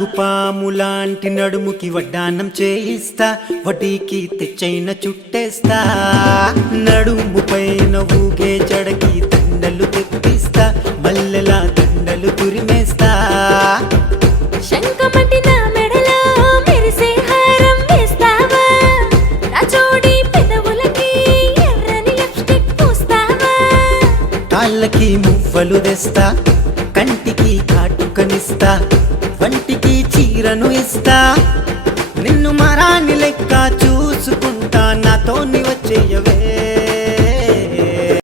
నాగుపాములాంటి నడుముకి వడ్డానం చేయిస్తా, వడ్డీకి తెచ్చైన చుట్టేస్తా. నడుము పైన ఊగే జడకి దండలు తెప్పిస్తా, మల్లెల దండలు తురిమేస్తా. శంఖమటి నా మెడలో మెరిసే హారం వేస్తావా, నా జోడి పెదవులకి ఎర్రని లిప్స్టిక్ పూస్తావా. కాళ్ళకి మువ్వలు తెస్తా, కంటికి కాటుకనిస్తా, వంటికి చీరను ఇస్తా. నిన్ను మరాని లెక్క చూసుకుంటా, నాతోని వచ్చేయవే.